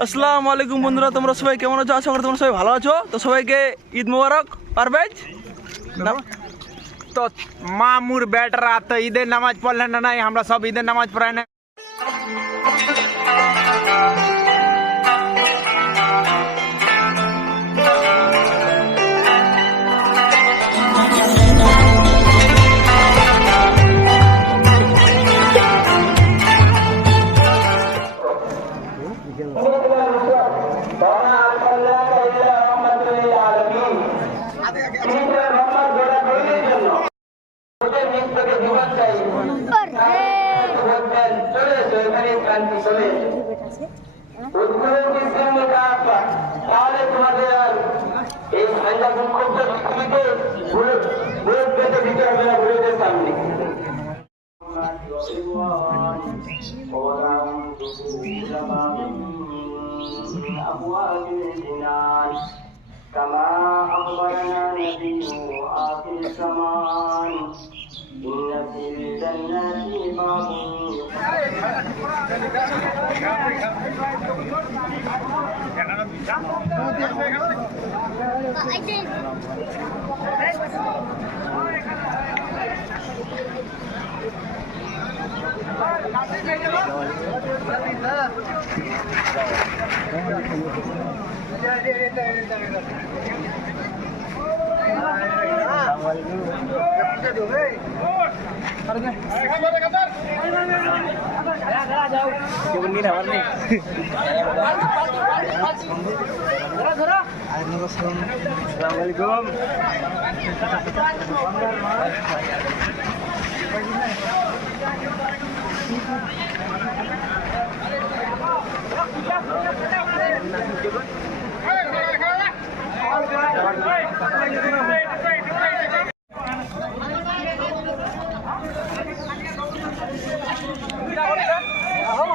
আসসালামু আলাইকুম বন্ধুরা, তোমরা সবাই কেমন আছো? আশা করি তোমরা সবাই ভালো আছো। তো সবাইকে ঈদ মোবারক। পারভেজ তো মামুর বেটারা তো ঈদের নামাজ পড়লেন না নাই, আমরা সব ঈদের নামাজ পড়াই না। كما أخبرنا نبي آخر الزمان إن في الجنة باب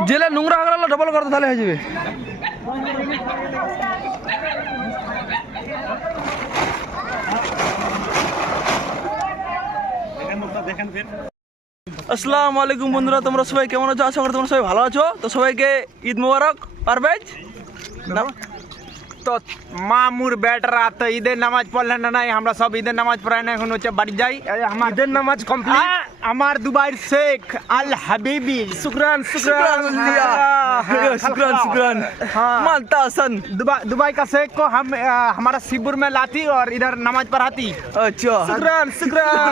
জেলে নোংরা হাগড়ালো ডবল করতে তাহলে হয়ে যাবে। আসসালামু আলাইকুম বন্ধুরা, তোমরা সবাই কেমন আছো? আশা করি তোমরা সবাই ভালো আছো। তো সবাইকে ঈদ মোবারক। পারভেজ তো মামুর বেটারা তো ঈদের নামাজ পড়লেন না নাই, আমরা সব ঈদের নামাজ পড়াই না। এখন হচ্ছে বাড়ি যাই। আমার ঈদের নামাজ কমপ্লিট। আমার দুবাইর শেখ আল হাবিবি শুকরান শুকরান शुक्रान शुक्रान मानता हसन। दुबई का शेख को हम हमारा शिबुर में लाती और इधर नमाज पढ़ाती। अच्छा शुक्रान शुक्रान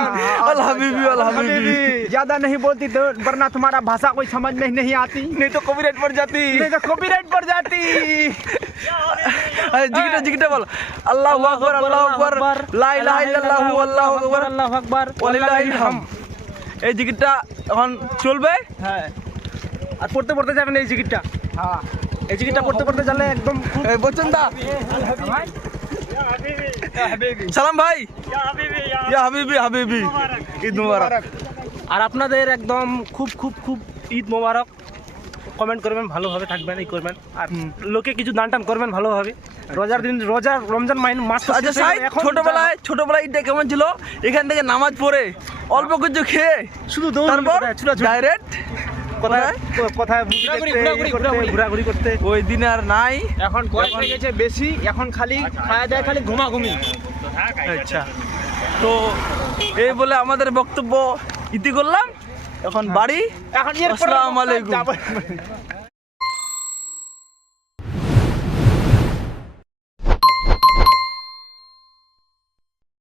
अल हबीबी अल हबीबी। ज्यादा नहीं बोलती तो वरना तुम्हारा भाषा कोई समझ में नहीं आती, नहीं तो कॉपीराइट पड़ जाती, नहीं तो कॉपीराइट पड़ जाती। जिगटा जिगटा बोल अल्लाहु अकबर ला इलाहा इल्लाल्लाह अल्लाहु अकबर अल्लाहु अकबर ওয়ালিল্লাহিল হাম। এই জিকিরটা এখন চলবে। হ্যাঁ, আর পড়তে পড়তে যাবেন এই জিকিরটা। হ্যাঁ, এই জিকিরটা পড়তে পড়তে গেলে একদম এই বচন দা সালাম ভাই ইয়া হাবিবি হাবিবি ঈদ মোবারক। আর আপনাদের একদম খুব খুব খুব ঈদ মোবারক। কমেন্ট করবেন, ভালোভাবে থাকবেন, এই করবেন, আর লোকে কিছু দান টান করবেন ভালোভাবে। রোজার দিন, রমজান মাস। আচ্ছা সাই, ছোটবেলায় ঈদটা কেমন ছিল? এখান থেকে নামাজ পড়ে অল্প কিছু খেয়ে শুধু ডাইরেক্ট কোথায় ঘোরাঘুরি করতে। ওই দিন আর নাই। এখন বয়স হয়ে গেছে বেশি, এখন খালি খাওয়া যায়, খালি ঘুমাঘুমি। আচ্ছা, তো এই বলে আমাদের বক্তব্য ইতি করলাম। এখন বাড়ি। এখন আসসালামু আলাইকুম।